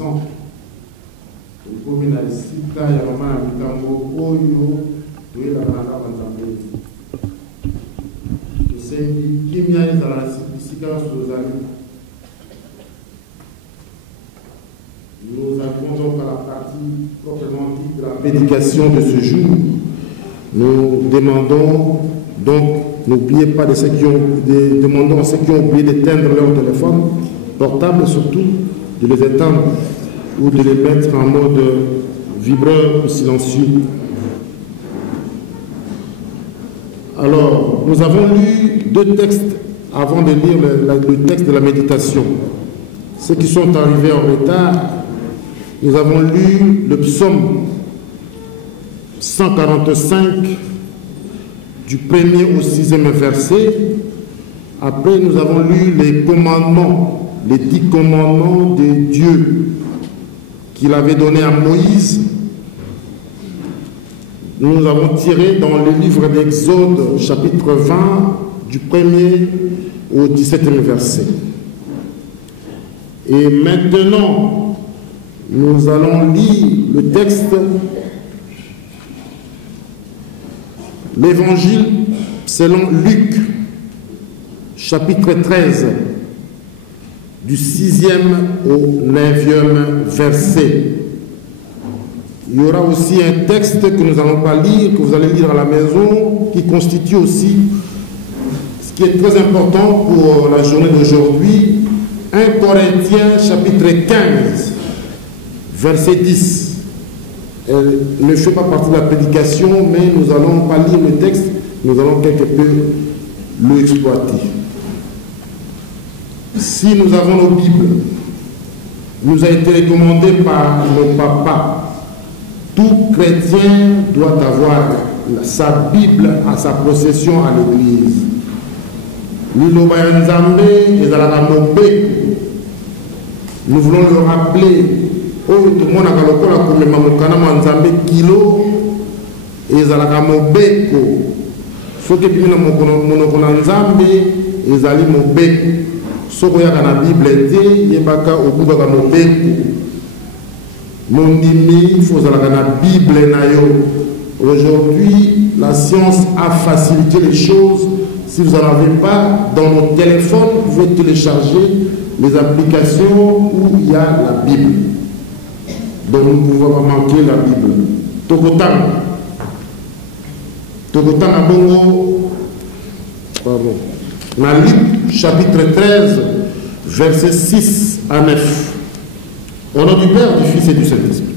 accent. Comme il a ici, il y a vraiment un bitambo, oyo, tu es la nana banzambe. C'est qui m'a dit dans la simplicité sur les amis. Nous arrivons donc à la partie proprement dite de la prédication de ce jour. Nous demandons donc, n'oubliez pas de ceux qui ont, demandons à ceux qui ont oublié d'éteindre leur téléphone portable, surtout de les éteindre ou de les mettre en mode vibreur ou silencieux. Alors, nous avons lu deux textes avant de lire le texte de la méditation. Ceux qui sont arrivés en retard, nous avons lu le psaume 145 du 1er au 6e verset. Après, nous avons lu les commandements, les 10 commandements de Dieu qu'il avait donnés à Moïse. Nous avons tiré dans le livre d'Exode, chapitre 20, du 1er au 17e verset. Et maintenant, nous allons lire le texte, l'évangile selon Luc, chapitre 13, du 6e au 9e verset. Il y aura aussi un texte que nous n'allons pas lire, que vous allez lire à la maison, qui constitue aussi ce qui est très important pour la journée d'aujourd'hui. 1 Corinthiens chapitre 15, verset 10. Elle ne fait pas partie de la prédication, mais nous allons pas lire le texte, nous allons quelque peu le exploiter. Si nous avons nos Bibles, nous a été recommandé par nos papas. Tout chrétien doit avoir sa Bible à sa possession à l'église. Nous voulons le rappeler. Oh, tout le monde a le kilo et zalaka mobeko. Faut que tu me nzambe et zali mobeko. Soko ya kana Bible te yebaka okuba mobeko. Il faut la Bible. Aujourd'hui, la science a facilité les choses. Si vous n'en avez pas, dans nos téléphones, vous pouvez télécharger les applications où il y a la Bible. Donc nous ne pouvons pas manquer la Bible. Tokotang. Tokotang à Bongo. Pardon. Dans Luc, chapitre 13, versets 6 à 9. Au nom du Père, du Fils et du Saint-Esprit.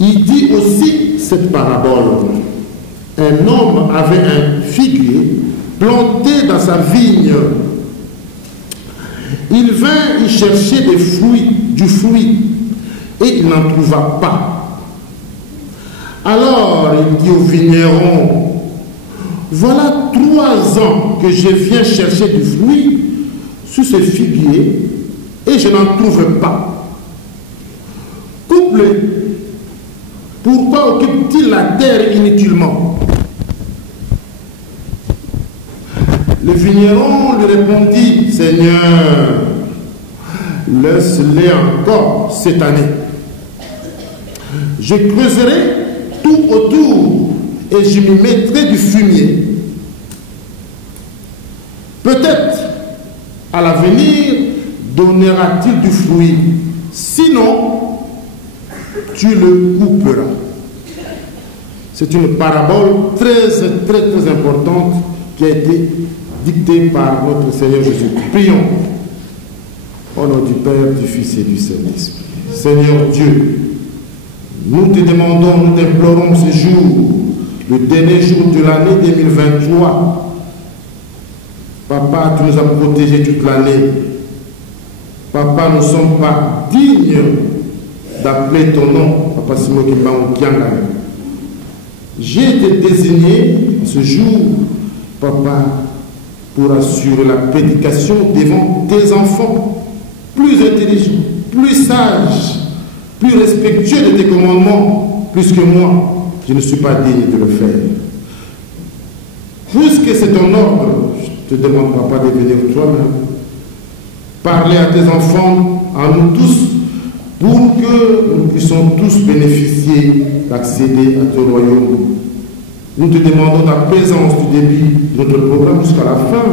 Il dit aussi cette parabole. Un homme avait un figuier planté dans sa vigne. Il vint y chercher du fruit, et il n'en trouva pas. Alors il dit au vigneron, voilà 3 ans que je viens chercher du fruit sur ce figuier, et je n'en trouve pas. Couple, pourquoi occupe-t-il la terre inutilement? Le vigneron lui répondit, Seigneur, laisse-les encore cette année. Je creuserai tout autour et je m'y mettrai du fumier. Peut-être à l'avenir donnera-t-il du fruit. Sinon, tu le couperas. C'est une parabole très importante qui a été dictée par notre Seigneur Jésus. Prions. Au nom du Père, du Fils et du Saint-Esprit. Seigneur Dieu, nous te demandons, nous t'implorons ce jour, le dernier jour de l'année 2023. Papa, tu nous as protégés toute l'année. Papa, nous ne sommes pas dignes d'appeler ton nom. Papa Simon Kimba. J'ai été désigné ce jour, Papa, pour assurer la prédication devant tes enfants, plus intelligents, plus sages, plus respectueux de tes commandements, plus que moi. Je ne suis pas digne de le faire. Puisque c'est ton ordre, je ne te demande pas de venir toi-même. Parler à tes enfants, à nous tous, pour que nous puissions tous bénéficier d'accéder à ton royaume. Nous te demandons ta présence du début de notre programme jusqu'à la fin.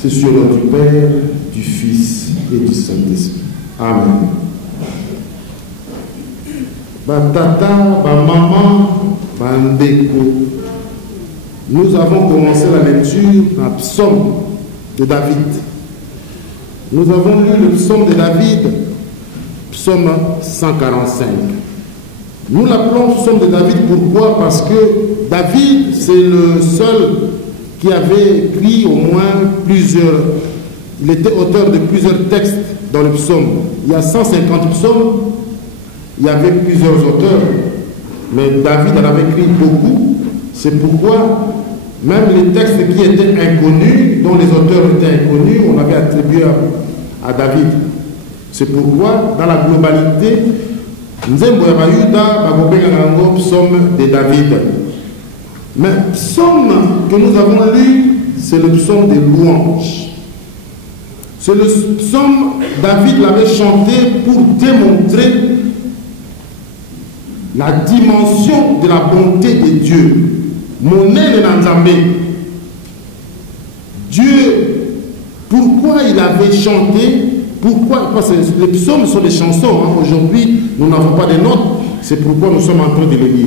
C'est sur le nom du Père, du Fils et du Saint-Esprit. Amen. Batata, maman, bandeko. Nous avons commencé la lecture d'un psaume de David. Nous avons lu le psaume de David, psaume 145. Nous l'appelons psaume de David, pourquoi? Parce que David, c'est le seul qui avait écrit au moins plusieurs, il était auteur de plusieurs textes dans le psaume. Il y a 150 psaumes, il y avait plusieurs auteurs, mais David en avait écrit beaucoup. C'est pourquoi même les textes qui étaient inconnus, dont les auteurs étaient inconnus, on avait attribué à David. C'est pourquoi, dans la globalité, Nzembo ya Bayuda, Bagobenga psaume de David. Mais le psaume que nous avons lu, c'est le psaume des louanges. C'est le psaume, David l'avait chanté pour démontrer la dimension de la bonté de Dieu. Mon aile Nanzambé. Dieu, pourquoi il avait chanté? Pourquoi? Parce que les psaumes sont des chansons. Hein. Aujourd'hui, nous n'avons pas de notes. C'est pourquoi nous sommes en train de les lire.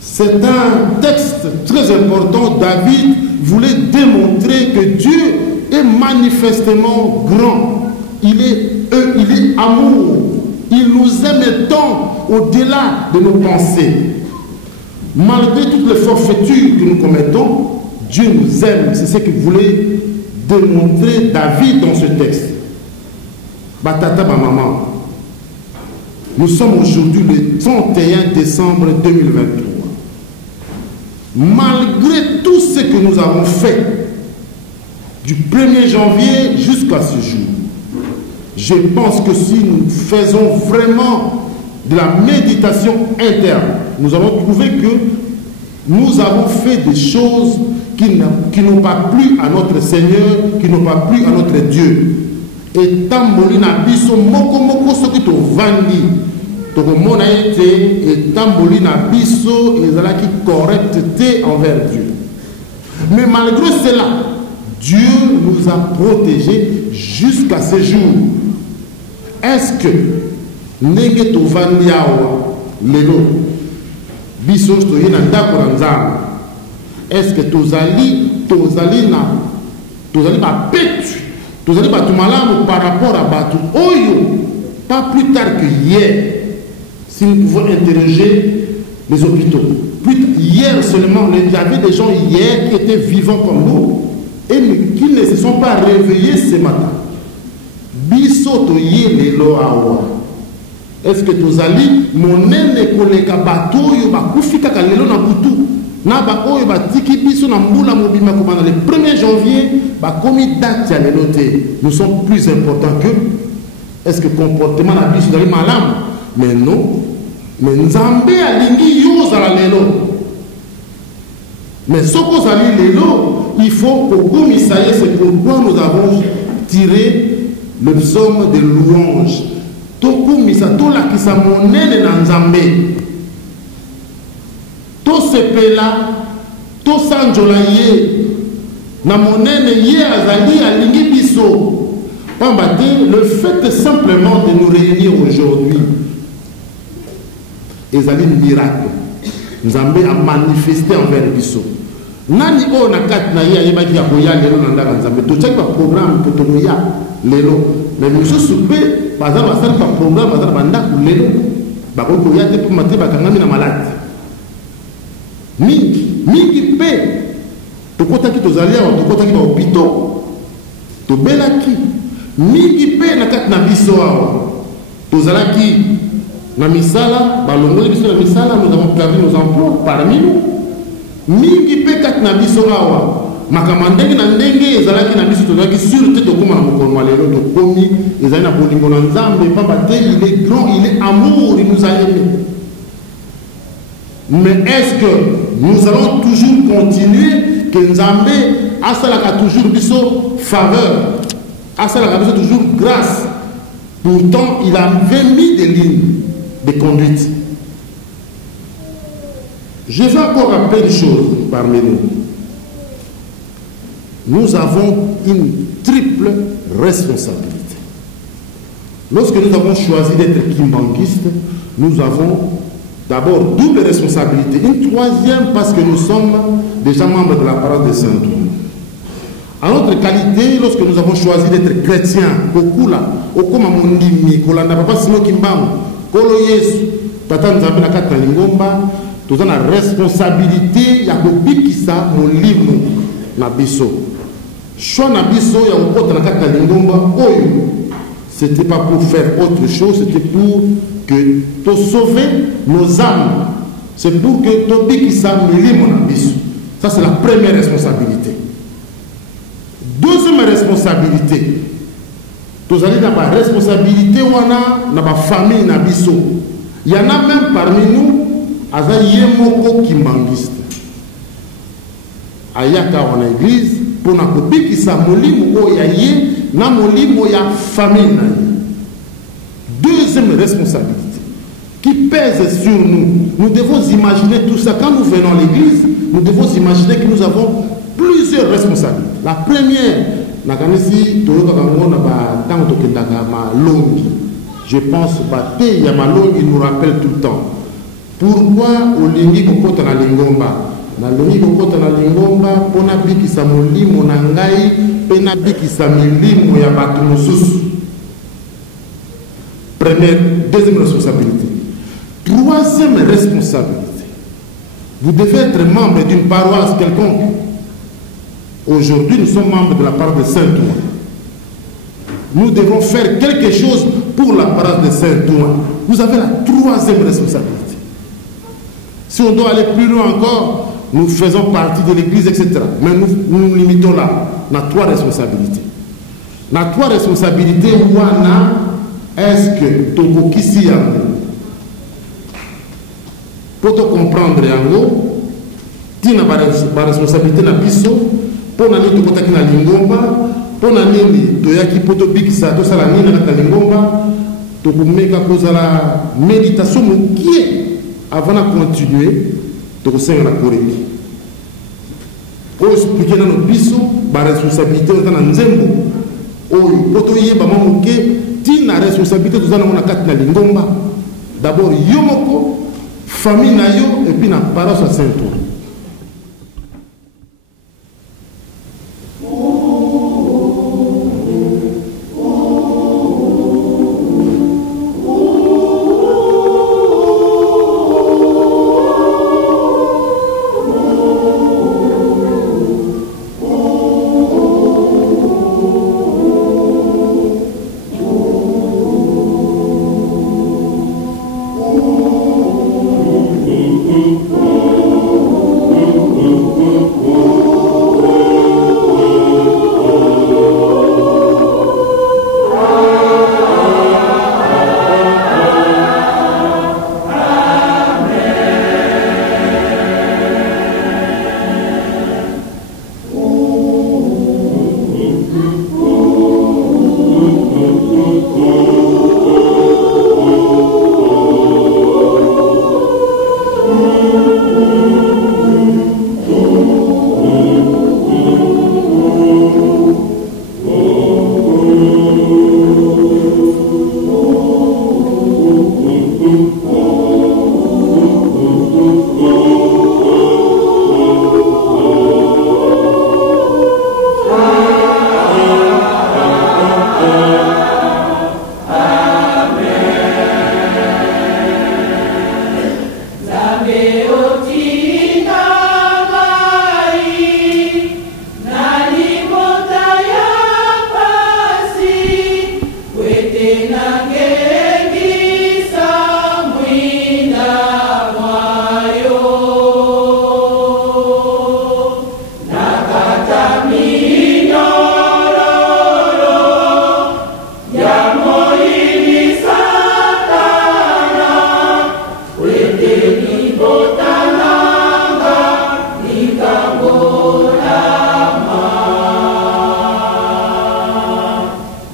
C'est un texte très important. David voulait démontrer que Dieu est manifestement grand. Il est amour. Il nous aime tant au-delà de nos pensées. Malgré toutes les forfaitures que nous commettons, Dieu nous aime. C'est ce que voulait démontrer David dans ce texte. Batata ma maman. Nous sommes aujourd'hui le 31 décembre 2023. Malgré tout ce que nous avons fait du 1er janvier jusqu'à ce jour, je pense que si nous faisons vraiment de la méditation interne, nous allons trouver que nous avons fait des choses qui n'ont pas plu à notre Seigneur, qui n'ont pas plu à notre Dieu. Et tamboli na biso moko moko soki to vandi to komona ete et tamboli na biso ezalaki correcteté envers Dieu. Mais malgré cela, Dieu nous a protégés jusqu'à ce jour. Est-ce que ndenge to vandi awa lelo biso to yena ndako na nzambe? Est-ce que tozali ba petu? Nous allons par rapport à Batou Oyo, pas plus tard que hier, si nous pouvons interroger les hôpitaux. Hier seulement, il y avait des gens hier qui étaient vivants comme nous et qui ne se sont pas réveillés ce matin. Bisoto ye lelo awa. Est-ce que tu allons monene koleka Batou Oyo bakufika ka lelo na butu? Na ba oyo ba tiki biso na mbula mobima komana le 1er janvier ba komi date ya lelo te. Nous sommes plus importants que est-ce que comportement na biso dali malam? Mais non. Mais nzambe alingi yo za lelo. Mais soko zali lelo, il faut kokomisa ye, c'est pourquoi nous avons tiré le psaume de louange. Tokomisa to la kisa monene na nzambe. To sepela, to sanjola ye, na monene ye azali alingi biso. Le fait simplement de nous réunir aujourd'hui, ezali miracle. Nzambe a manifesté envers biso. Nani o na kat na ye ayebaki ya koya lelo na ndaka nzambe. To check ba programme que to ya lelo. Mais nous soupe, bazar basali ba programme bazar banda lelo. Ba ko koya te pour mater ba kangami na malade. Mingi pe tokotaki tozali awa tokotaki ba hôpitaux tobelaki mingi pe na kati na biso awa tozalaki na misala balongoli biso na misala, nous avons perdu nos emplois parmi nous. Mingi pe kati na biso awa makambo ndenge na ndenge ezalaki na biso tozalaki sûreté tokóma na mokolo wa lelo tokomi ezali na bolingo na Nzambe pamba te il est grand, il est amour, il nous a aimés. Mais est-ce que nous allons toujours continuer que Nzambe a toujours biso faveur, a toujours grâce? Pourtant, il avait mis des lignes de conduite. Je vais encore rappeler une chose parmi nous. Nous avons une triple responsabilité. Lorsque nous avons choisi d'être kimbanguistes, nous avons d'abord double responsabilité. Une troisième parce que nous sommes déjà membres de la paroisse de Saint-Ouen. En notre qualité, lorsque nous avons choisi d'être chrétiens, Kokula, Okoma Mondimi, Kolanda Papa Sino Kimbangu, Kolo Yesu, Tata Nzambe Nakata Lingomba, nous avons la responsabilité ya kobikisa molimo na biso. Choix na biso ya okota Nakata Lingomba, oyo, c'était pas pour faire autre chose, c'était pour que to sauver nos âmes. C'est pour que to bikisa molimo na biso. Ça c'est la première responsabilité. Deuxième responsabilité, vous allez dans la responsabilité ou dans la famille nabiso. Il y en a même parmi nous, aza yemoko kimbanguiste. Ayaka en église pour na kobi ki sa molimo o ya ye na molimo ya famille na. Deuxième responsabilité qui pèse sur nous. Nous devons imaginer tout ça quand nous venons à l'église. Nous devons imaginer que nous avons plusieurs responsabilités. La première, je pense que Yamalongi nous rappelle tout le temps. Pourquoi Olingi Kokota na Lingomba? Na Longi Kokota na Lingomba, pona biki sa molimo na ngai, pena biki sa milimo ya batu mosusu. Première, deuxième responsabilité. Troisième responsabilité. Vous devez être membre d'une paroisse quelconque. Aujourd'hui, nous sommes membres de la paroisse de Saint-Ouen. Nous devons faire quelque chose pour la paroisse de Saint-Ouen. Vous avez la troisième responsabilité. Si on doit aller plus loin encore, nous faisons partie de l'église, etc. Mais nous nous limitons là. On a trois responsabilités. On a trois responsabilités. Wana, est-ce que Togo Kisi Yango, pour te comprendre Yango, tu n'as pas de responsabilité na biso. Pour nani to kotaki na Lingomba, pour nani to yaki poto bikisa to sala nini na Lingomba, to kumeka kozala méditation mukie avant de continuer to kosenga na koreki. Ko expliquer na no biso ba responsabilité na nzembo. Oyo poto yeba mamuke ti na responsabilité to zana na kati na Lingomba. D'abord yomoko famille na yo et puis na paroisse à Saint-Ouen.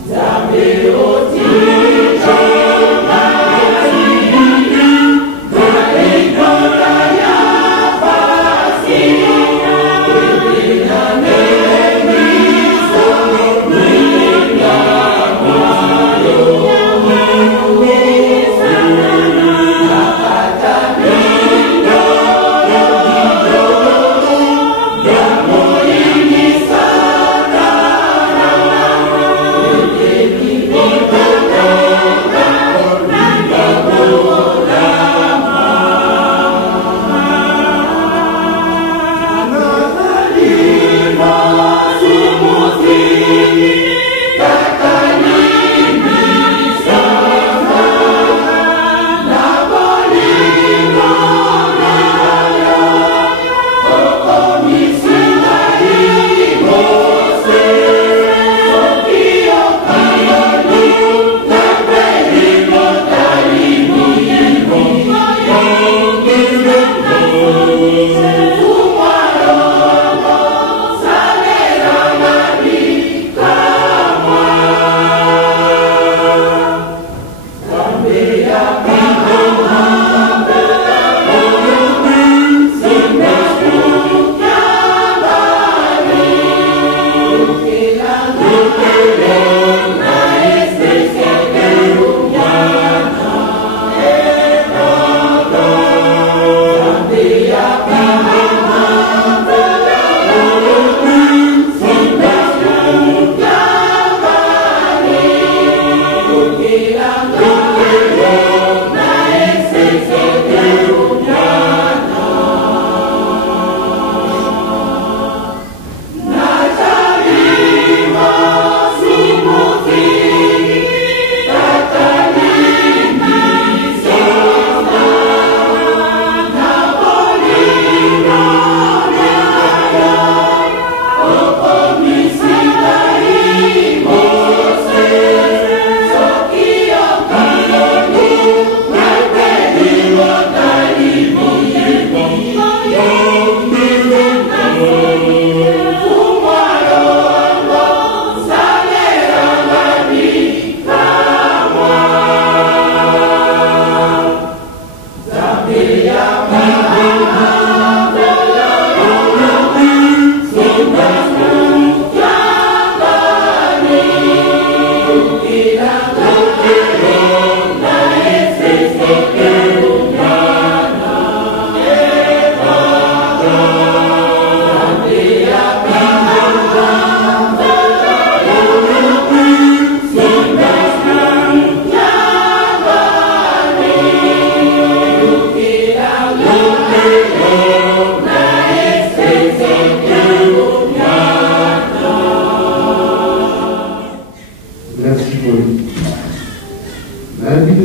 Zambe oti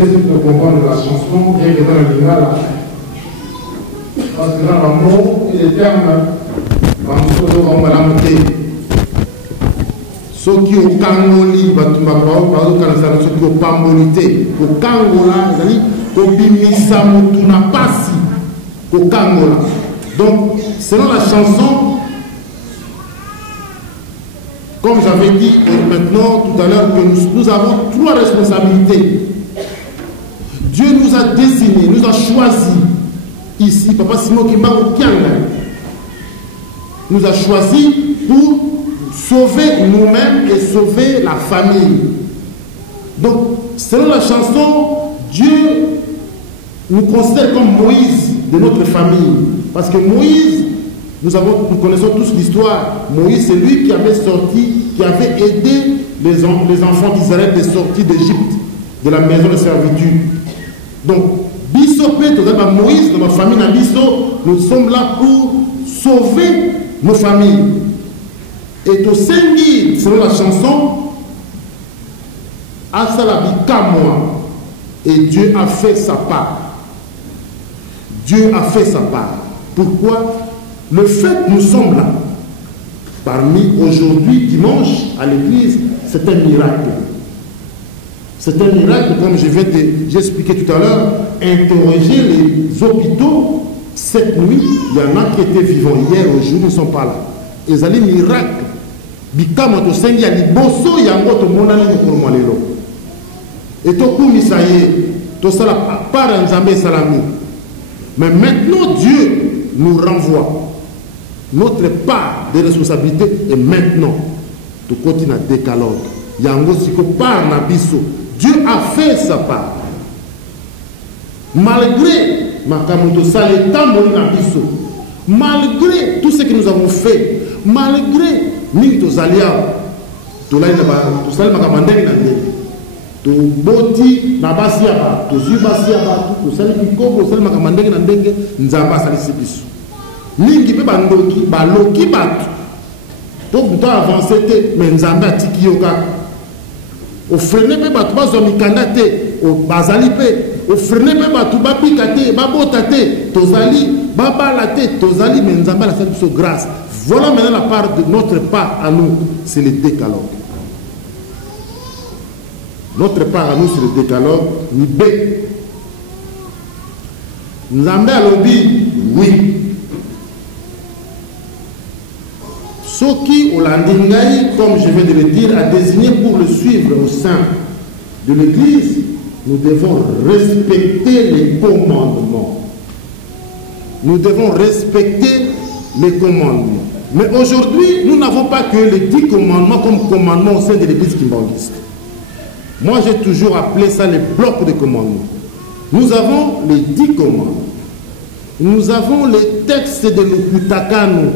essayer de comprendre la chanson et de dans le lingala. Parce que dans le mot et les termes, on va la monter. Ceux qui ont kangoli, ceux qui ont pambolité, au kangola, c'est-à-dire au bimisa mutuna pasi, au kangola. Donc, selon la chanson, comme j'avais dit maintenant tout à l'heure, que nous avons trois responsabilités. Dieu nous a désignés, nous a choisis. Ici, Papa Simon Kimbango Kianga nous a choisis pour sauver nous-mêmes et sauver la famille. Donc, selon la chanson, Dieu nous considère comme Moïse de notre famille. Parce que Moïse, nous connaissons tous l'histoire. Moïse, c'est lui qui avait sorti, qui avait aidé les enfants d'Israël de sortir d'Égypte, de la maison de servitude. Donc, Bissopé, Moïse, dans ma famille, nous sommes là pour sauver nos familles. Et au Sengi, selon la chanson, Asalabika-moi. Et Dieu a fait sa part. Dieu a fait sa part. Pourquoi? Le fait que nous sommes là, parmi aujourd'hui, dimanche, à l'église, c'est un miracle. C'est un miracle, comme j'ai expliqué tout à l'heure, interroger les hôpitaux cette nuit. Il y en a qui étaient vivants hier, aujourd'hui, ils ne sont pas là. Ils allaient miracle. Bikama to sengi ya liboso yango to monani mokolo lelo. Et to kumisaye to sala par nzambe salami. Mais maintenant Dieu nous renvoie. Notre part de responsabilité est maintenant. To continue à décalogue. Yango siko par na biso. Dieu a fait sa part. Malgré makamoto sale tamboli na biso. Malgré tout ce que nous avons fait, malgré mingi tozalia tolai na tosali makamandenge na ndenge toboti na basi ya bato tozwi basi ya bato tosali kikoko tosali makamandenge na ndenge nzambe asalisi biso mingi mpe bandoki baloki bato to buto avance te me nzambe atiki yo kaka ofrene mpe bato bazwa mikanda te bazali mpe ofrene mpe bato babika te babota te tozali babala te tozali me nzambe alasali biso grâce. Voilà maintenant la part de notre part à nous, c'est le décalogue. Notre part à nous, c'est le décalogue. Nibé. Nzambe alobi, oui. Soki Olandingaï, comme je viens de le dire, a désigné pour le suivre au sein de l'Église, nous devons respecter les commandements. Nous devons respecter les commandements. Mais aujourd'hui, nous n'avons pas que les 10 commandements comme commandements au sein de l'église kimbanguiste. Moi, j'ai toujours appelé ça les blocs de commandements. Nous avons les 10 commandements. Nous avons les textes de l'Ukutakanu.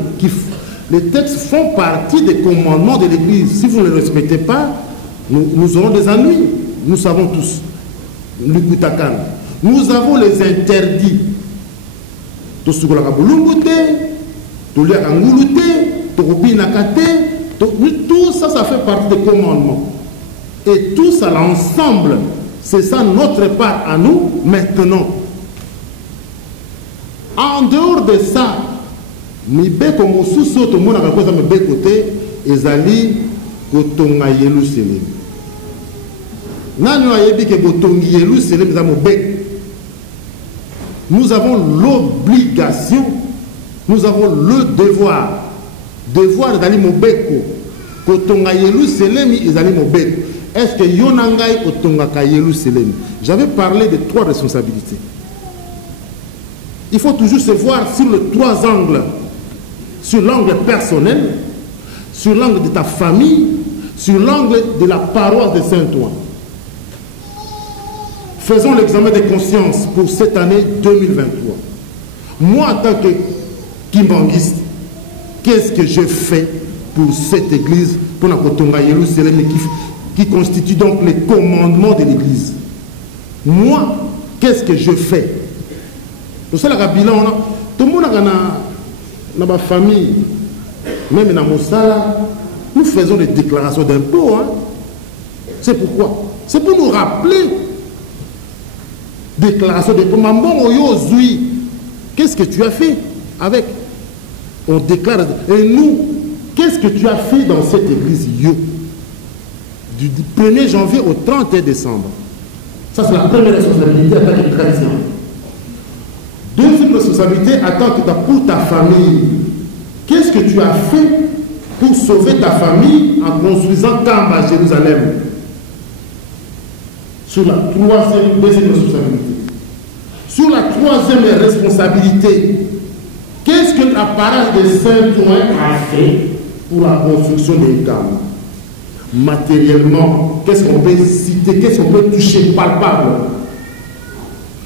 Les textes font partie des commandements de l'église. Si vous ne les respectez pas, nous aurons des ennuis. Nous savons tous. L'Ukutakanu. Nous avons les interdits. Tout ça, ça fait partie des commandements. Et tout ça, l'ensemble, c'est ça notre part à nous maintenant. En dehors de ça, mibeko mosusu to mona kakoza mibeko te ezali kotonga Yerusalem. Nani ayebi ke botongi Yerusalem za mobeko. Nous avons l'obligation, nous avons le devoir d'aller mobeko. Kotonga Yerusalem ezali mobeko. Est-ce que Yonangai otonga ka Yerusalem? J'avais parlé de 3 responsabilités. Il faut toujours se voir sur les 3 angles. Sur l'angle personnel, sur l'angle de ta famille, sur l'angle de la paroisse de Saint-Ouen. Faisons l'examen de conscience pour cette année 2023. Moi, en tant que kimbanguiste, qu'est-ce que je fais pour cette église, pour la Kotonga Yerusalem, qui constitue donc les commandements de l'église? Moi, qu'est-ce que je fais? Pour ça, la bilan, tout le monde dans ma famille, même dans mon salaire, nous faisons des déclarations d'impôts. Hein? C'est pourquoi? C'est pour nous rappeler déclaration de Mambo Oyo Zui. Qu'est-ce que tu as fait avec? On déclare. Et nous, qu'est-ce que tu as fait dans cette église Yo? Du 1er janvier au 31 décembre. Ça, c'est la première responsabilité en tant que chrétien. Deuxième responsabilité, pour ta famille. Qu'est-ce que tu as fait pour sauver ta famille en construisant Kamba à Jérusalem? Sur la deuxième responsabilité. Sur la troisième responsabilité, qu'est-ce que l'appareil de Saint-Ouen a fait pour la construction des Kamba? Matériellement, qu'est-ce qu'on peut citer, qu'est-ce qu'on peut toucher palpable?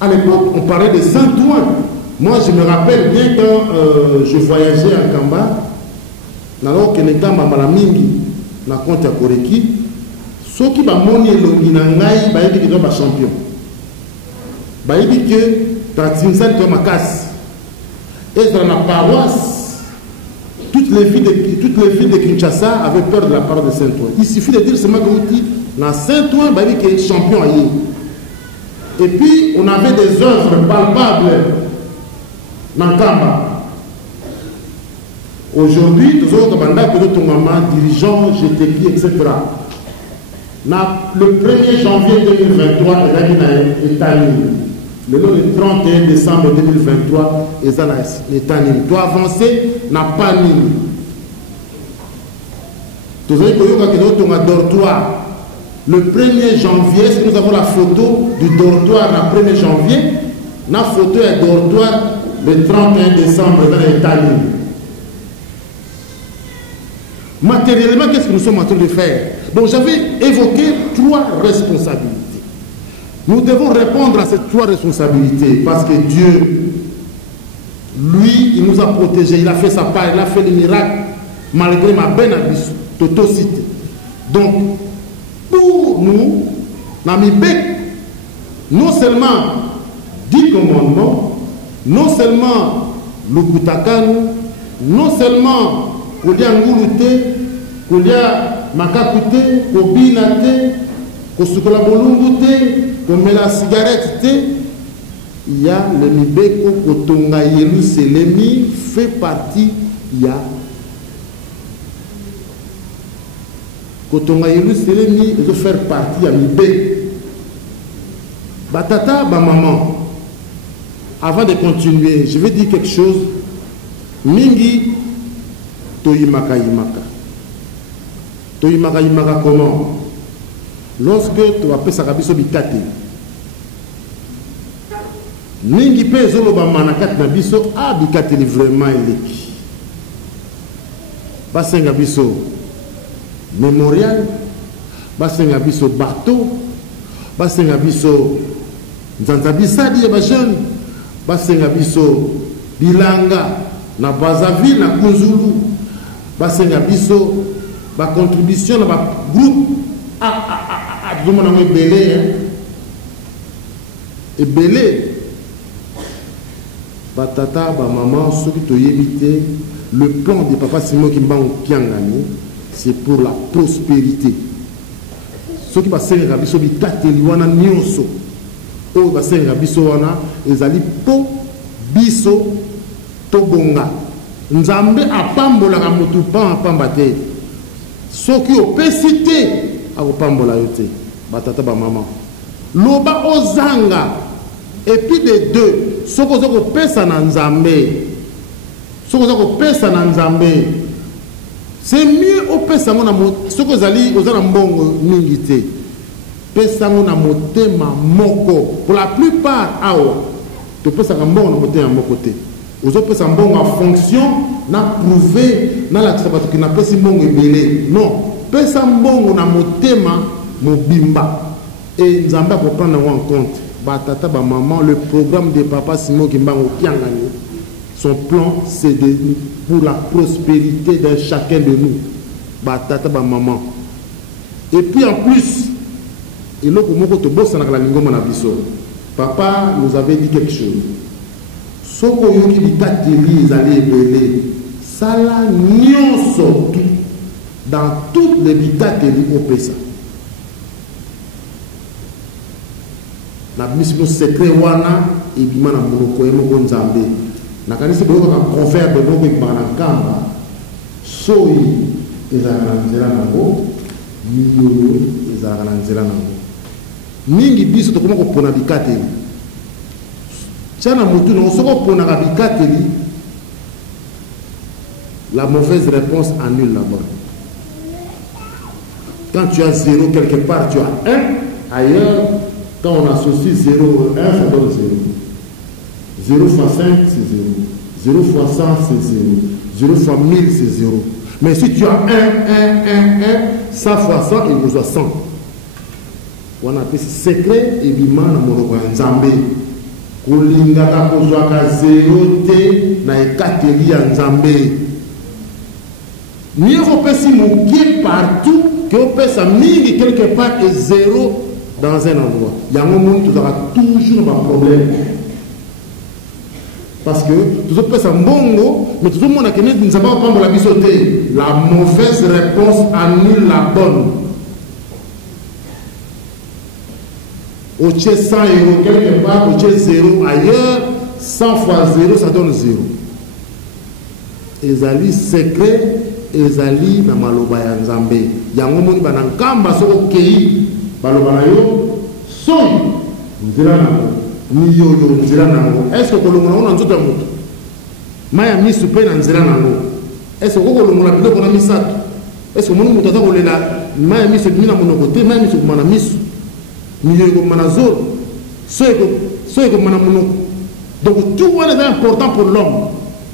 À l'époque, on parlait de Saint-Ouen. Moi, je me rappelle bien quand je voyageais à Kamba, alors que les Kamba Malamingi, na compte à Koreki, ceux qui m'ont moni elongi na ngai, ba yebi que ba champion. Ba yebi que ta tinsan to makas. Et dans la paroisse, toutes les filles de Kinshasa avaient peur de la parole de Saint-Ouen. Il suffit de dire seulement que dans Saint-Ouen, ba yebi que champion aïe. Et puis, on avait des œuvres palpables dans Kamba. Aujourd'hui, nous avons demandé que notre maman, dirigeant, GTP, etc. Le 1er janvier 2023, il a le 31 décembre 2023, il doit avancer, n'a pas mis. Nous avons que notre dortoir. Le 1er janvier, si nous avons la photo du dortoir le 1er janvier, la photo est dortoir le 31 décembre dans l'Italie. Matériellement, qu'est-ce que nous sommes en train de faire? Donc j'avais évoqué 3 responsabilités. Nous devons répondre à ces 3 responsabilités parce que Dieu, lui, il nous a protégés, il a fait sa part, il a fait les miracles malgré ma belle totocité. Donc, pour nous, non seulement 10 commandements, non seulement le Kutakanu, non seulement Kolia Ngulute, Kolia Makakute, Kobinate, Kosukola Bolungute, Komela cigarette, il y a le Mibeko Kotonga Yerusalemi fait partie, il y a Kotonga Yerusalemi de faire partie à Mibeko. Batata, ba maman. Avant de continuer, je vais dire quelque chose. Mingi Toyimaka Yimaka. Toyimaka Yimaka comment? Lorsque tu appelles ça Kabiso Bikate. Mingi pe zolo ba manakat na biso a Bikate li vraiment eleki. Basenga biso mémorial, basenga biso bateau, basenga biso Nzanzabisadi ya jeune, basenga biso bilanga na Brazzaville na Kunzulu, basenga biso ba contribution na ba groupe zoma na belé et belé batata ba maman ceux qui toyebité le plan de papa Simon Kimbangu Kiangani c'est pour la prospérité. Ceux qui basenga biso bikateli wana nyonso o basenga biso wana ezali po biso tobonga nzambe apambola ka mutu pa pamba te soki opesi te akopambola yo te batata ba maman loba ozanga et puis de deux soko zoko pesa na nzambe soko zoko pesa na nzambe c'est mieux opesa ngona soko zali ozana mbongo mingi te pesa ngona motema moko pour la plupart awa to pesa mbongo na motema moko te ozo pesa mbongo en fonction na prouver na la tsaba to na pesa mbongo ebele non pesa mbongo na motema mobimba et nzamba pour prendre en compte batata ba maman le programme de papa Simon Kimbangu Kiangani son plan c'est pour la prospérité de chacun de nous batata ba maman et puis en plus il a papa nous avait dit quelque chose soko yoki bikateli ezali ebele sala nyonso dans toutes les bikateli opesa na bimisi secret wana ebima na monoko ye moko nzambe nakanisi boyoka proverbe moko ebimaka na nkamba soyi ezalaka na nzela nango miyoyo ezalaka na nzela nango mingi biso tokoma kopona bikateli tia na motu nango soki oponaka bikateli la mauvaise réponse annule la bonne. Quand tu as 0 quelque part, tu as 1. Ailleurs, quand on associe 0 et 1, ça donne 0. 0 fois 5, c'est 0. 0 fois 100, c'est 0. 0 fois 1000, c'est 0. Mais si tu as 1, 1, 1, 1, 100 fois 100, il vous a 100. On appelle ce secret et biman na monoko ya nzambe. Kolingaka kozwaka 0 te na ekateli ya nzambe. Mieux vaut passer mon pied partout que on passe à 1000 quelque part et 0 dans un endroit. Il y a un moment où tu auras toujours un problème. Parce que tu peux passer un bongo, mais tout le monde a connu, nous avons pas prendre la bisoté. La mauvaise réponse annule la bonne. Au tché 100 € quelque part, au tché 0 ailleurs, 100 fois 0, ça donne 0. Ezali secret. Ezali na maloba ya nzambe yango moni bana nkamba soko kei baloba na yo soyi nzela nango miyoyo nzela nango est-ce que kolongola ngo na nzoto ya moto maya misu mpe na nzela nango est-ce que kolongola biloko na misato est-ce que moni moto aza kolela maya misu ebimi na monoko te maya misu ekoma na misu miyoyo ekoma na zolo soyi ekoma na monoko donc tout wana est important pour l'homme.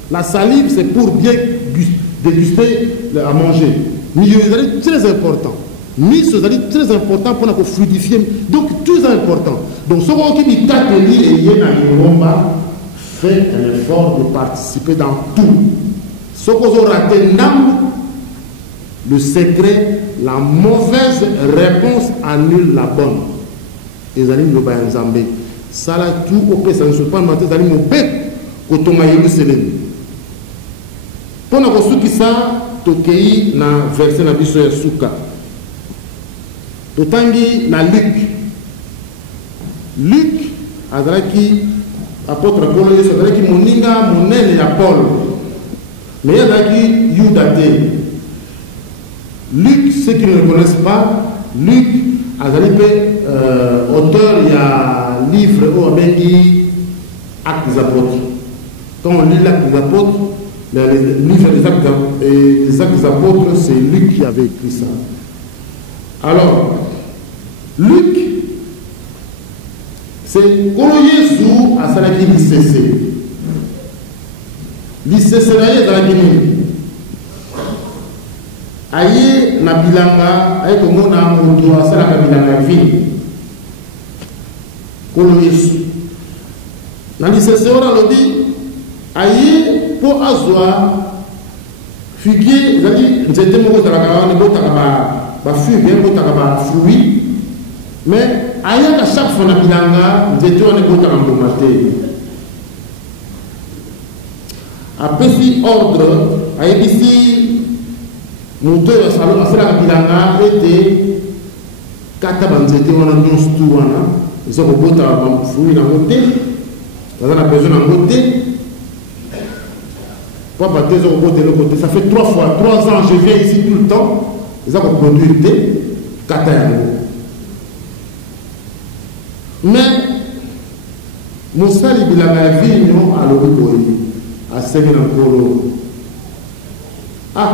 La salive c'est pour bien déguster à manger. Milieu est très important. Miss est très important pour nous fluidifier. Donc tout est important. Donc ce qu'on dit Kateli et Yena Yoromba fait un effort de participer dans tout. Ce qu'on a raté le secret, la mauvaise réponse annule la bonne. Et les amis de Nzambe. Ça là tout au pays, ça ne se passe pas dans les amis au bec quand on a eu le pour nous reçu ça tokei na verset na biso ya suka totangi na Luc azalaki apôtre Paul yesu azalaki moninga monene ya Paul mais azalaki Yuda te. Luc, ceux qui ne le connaissent pas, Luc azalaki auteur il y a livre où on dit Actes des Apôtres. Quand on lit l'Actes des Apôtres, le livre des Actes des Apôtres, c'est Luc qui avait écrit ça. Alors, Luc, c'est Kolo Yesu à Salaki l'ICC. L'ICC là, dans la Guinée. Aïe, na bilanga, aïe, comme on a un tour à Salaka bilanga vie. Kolo Yesu. Dans l'ICC, on a dit, aïe, pour azwa figuier zali nzete moko zalaka ne botaka ba figue botaka ba fruit mais aya ka chaque fois na bilanga nzete wana botaka mboma te apesi ordre ayebisi moto ya salo asala bilanga ete kata ba nzete wana nyonso tu wana zo kobota ba fruit na mote bazana besoin na mote. Ça fait 3 ans, je viens ici tout le temps. Ils ont produit des Qatar. Mais, Moussa Libilanga Vignon à l'Obiboy, à Sénégal. Ah,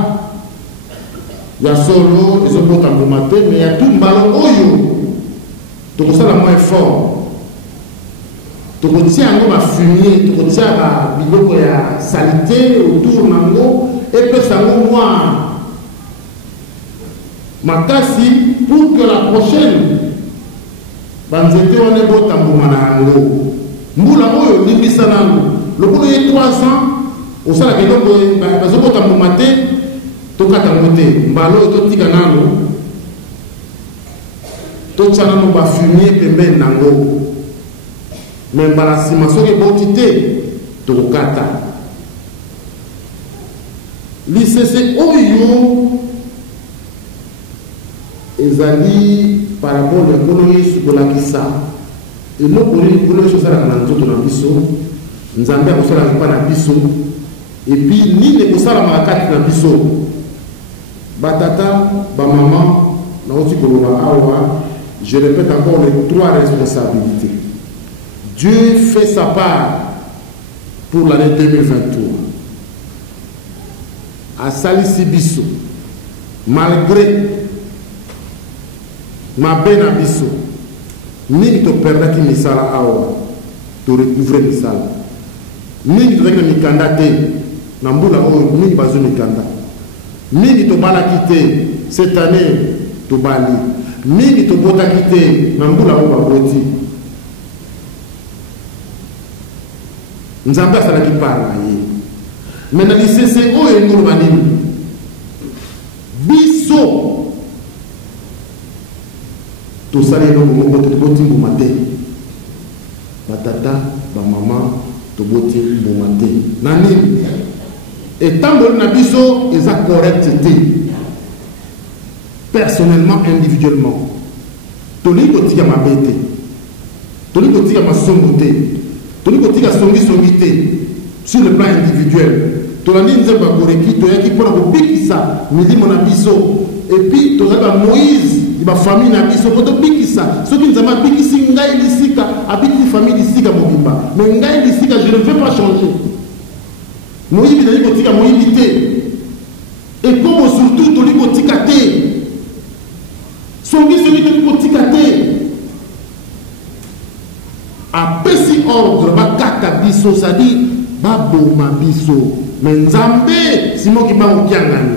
il y a solo, ils ont pas tant de matin, mais il y a tout le ballon Oyo. Donc ça, la moins fort. Tu retiens un fumier, tu retiens un biloko ya salité autour nango et puis ça moi makasi pour que la prochaine banzete on est beau tambuma nango mbula oyo limbisa nango lokolo ye 3 ans au sala ke donc bazoko tambuma te to kata mote mbalo to tika nango to tsana no ba fumier pembeni nango. Mais embarrassement soki botité tokata l'ICC oyo ezali par rapport à l'économie sur la kisa Et nous, pour les choses à la biso, nous avons bien pas la biso, et puis ni les choses à la carte na biso. Batata, maman, je répète encore les 3 responsabilités. Dieu fait sa part pour l'année 2023. À Salisi Bisso, malgré ma belle Bisso, ni te permettre de misala awa, de recouvrir misala. Ni te règle mikanda te, nambula o ni bazo mikanda. Ni te bala quitter cette année, to bali. Ni te bota quitter, nambula o baboti. Nzamba sala ki parla ye. Maintenant les CCO et nous biso to sala no mo to boti mbumate. Batata, ba maman to boti mbumate. Nani et tant que na biso ils a correcté personnellement, individuellement. Toni kotika ma bete. Toni kotika ma somboté. Toni kotika songi sur le plan individuel. Tolani nzemba koreki to yaki pona ko bikisa milimo na biso. Et puis to zaka Moïse, ba famille na biso ko to bikisa. Soki nzamba bikisi ngai lisika, habiti famille lisika mobimba. Mais ngai lisika je ne veux pas changer. Moïse il dit kotika Moïse te. Et comme surtout toli kotika te. Songi celui qui kotika te. A pesi ordre ba kaka biso ça dit ba boma biso. Mais Nzambe, Simon qui m'a oukiangani.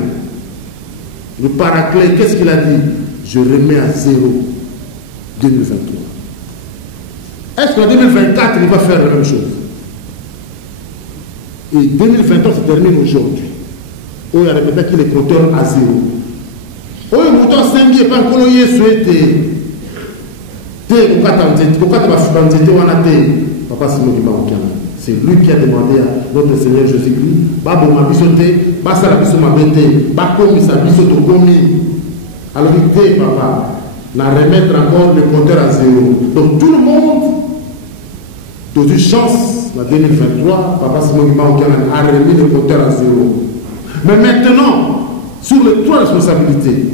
Le paraclet, qu'est-ce qu'il a dit? Je remets à 0 2023. Est-ce qu'en 2024, il va faire la même chose? Et 2023 se termine aujourd'hui. Oh, il y a répété qu'il est compteur à 0. Oh, il y a un 5 pas encore souhaité. Papa Simon qui m'a oukiangani. C'est lui qui a demandé à notre Seigneur Jésus-Christ, Babo ma bisoté, Bassa la biso ma bête, Bakomi sa bisoto komi. Alors il dit, papa, n'a remettre encore le compteur à 0. Donc tout le monde, dans une chance, en 2023, Papa Simon a remis le compteur à 0. Mais maintenant, sur les 3 responsabilités,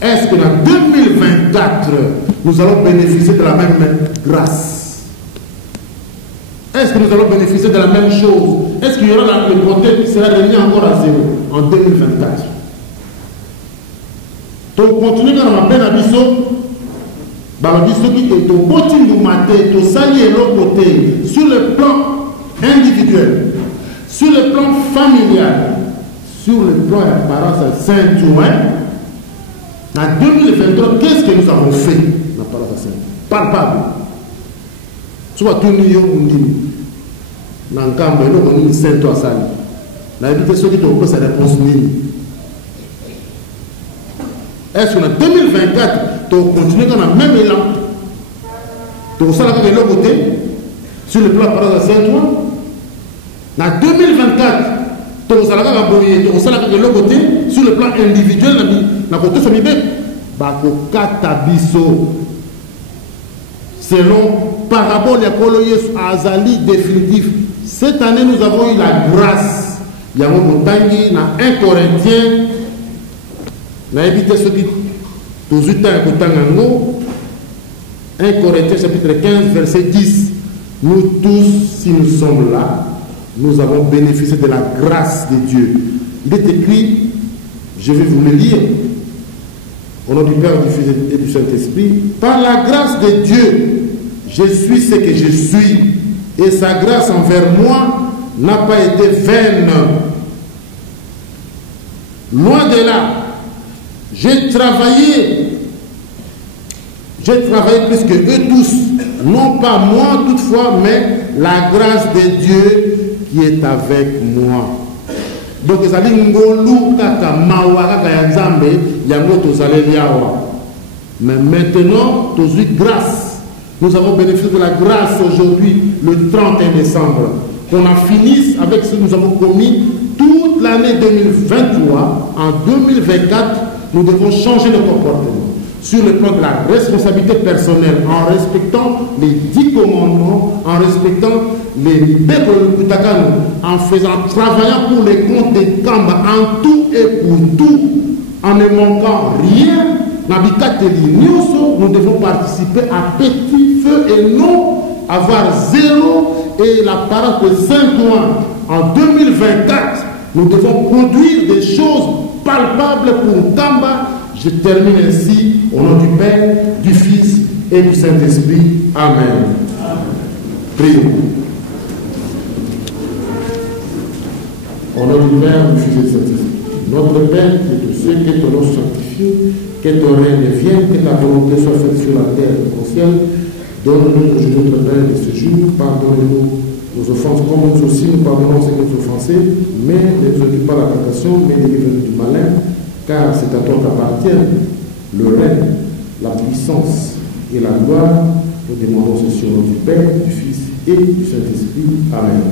est-ce que en 2024, nous allons bénéficier de la même grâce? Est-ce que nous allons bénéficier de la même chose? Est-ce qu'il y aura le compteur qui sera remis encore à 0 en 2024? Donc, continuez dans ma peine à biso. Qui est au côté du matin, au sali et l'autre côté, sur le plan individuel, sur le plan familial, sur le plan d'apparence à Saint-Ouen. En 2023, qu'est-ce que nous avons fait dans l'apparence à Saint-Ouen? Palpable. Soit tout nous y est, Nankambo, nous avons saint toi sali. La évité ceux qui te posent sa réponse nini. Est-ce qu'en 2024, tu continues dans le même élan? Tu as de l'autre côté, sur le plan par exemple Saint-Ouen. En 2024, tu as de l'autre côté, sur le plan individuel, tu as côté son idée. Bakokata biso. Selon parabole à Azali définitif. Cette année, nous avons eu la grâce. Il y a un montagne, 1 Corinthien. Na évité ce qui tous 8 ans 1 Corinthiens chapitre 15 verset 10. Nous tous, si nous sommes là, nous avons bénéficié de la grâce de Dieu. Il est écrit, je vais vous le lire, au nom du Père, du Fils et du Saint-Esprit. Par la grâce de Dieu, je suis ce que je suis, et sa grâce envers moi n'a pas été vaine. Loin de là. J'ai travaillé plus que eux tous, non pas moi toutefois, mais la grâce de Dieu qui est avec moi. Donc, mais maintenant, grâce. Nous avons bénéficié de la grâce aujourd'hui, le 31 décembre. Qu'on a fini avec ce que nous avons commis toute l'année 2023, en 2024. Nous devons changer de comportement. sur le plan de la responsabilité personnelle, en respectant les 10 commandements, en respectant les Bekokutakano, en travaillant pour les comptes des Kamba, en tout et pour tout, en ne manquant rien. Nous devons participer à petit feu et non avoir zéro. Et la parole de Saint-Ouen, en 2024, nous devons produire des choses palpables pour Kamba. Je termine ainsi au nom du Père, du Fils et du Saint-Esprit. Amen. Prions. Au nom du Père, du Fils et du Saint-Esprit. Notre Père, qui est aux cieux, que ton nom soit sanctifié, que ton règne vienne, que ta volonté soit faite sur la terre et au ciel. Donne-nous aujourd'hui notre pain de ce jour. Pardonne-nous nos offenses, comme nous aussi nous pardonnons ceux qui nous offensés. Mais ne nous occupe pas la tentation, mais délivre-nous du malin. Car c'est à toi qu'appartiennent le règne, la puissance et la gloire. Nous demandons ceci au nom du Père, du Fils et du Saint-Esprit. Amen.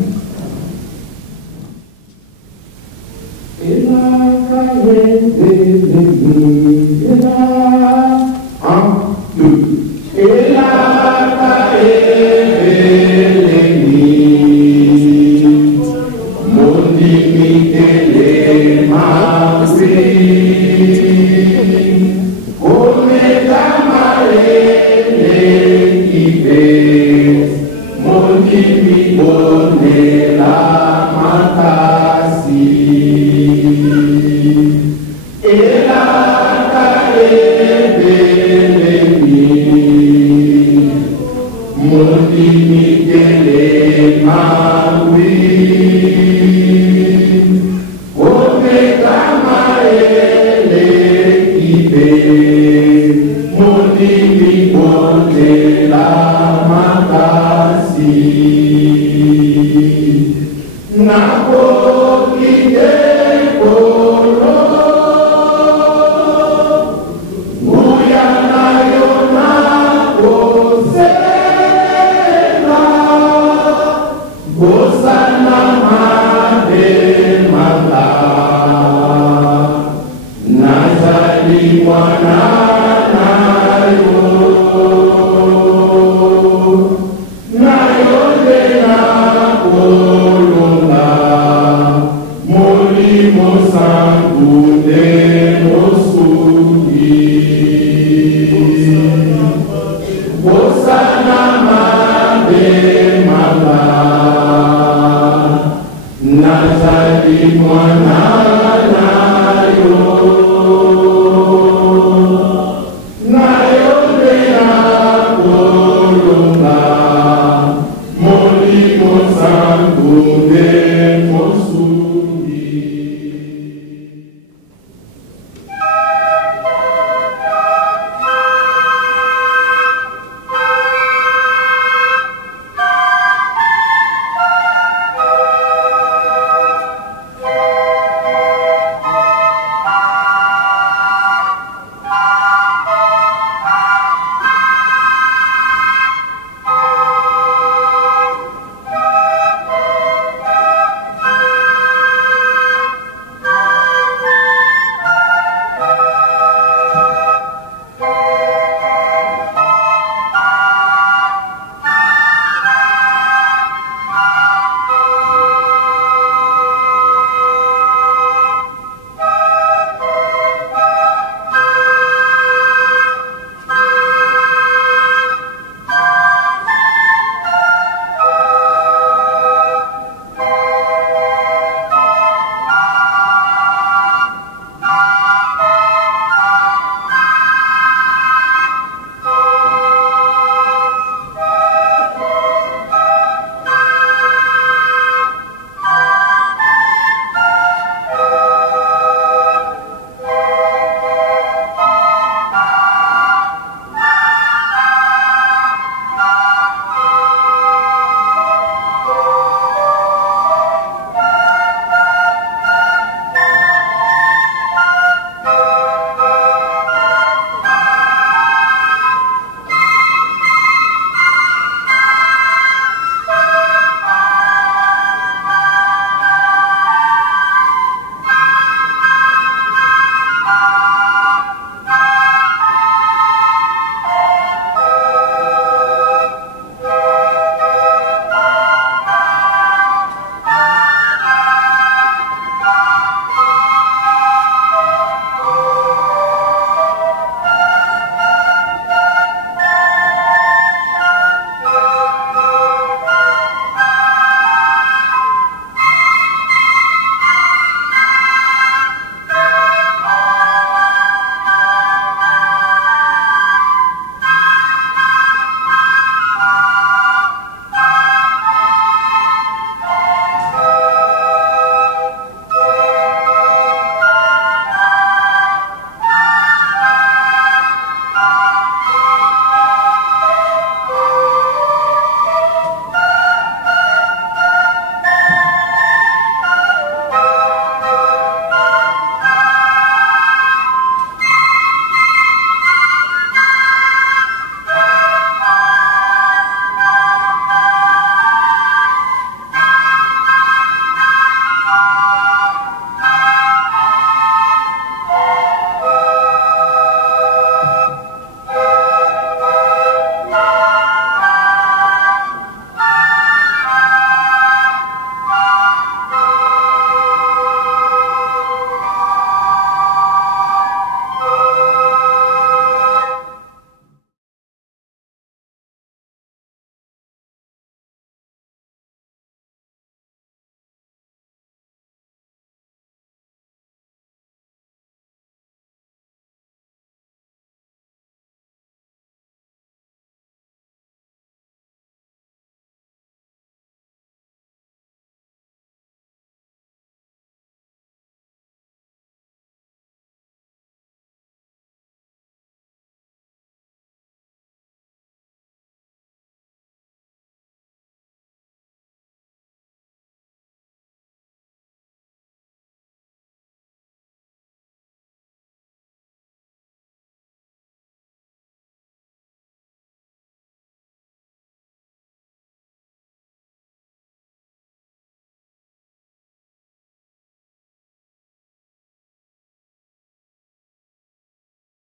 Santo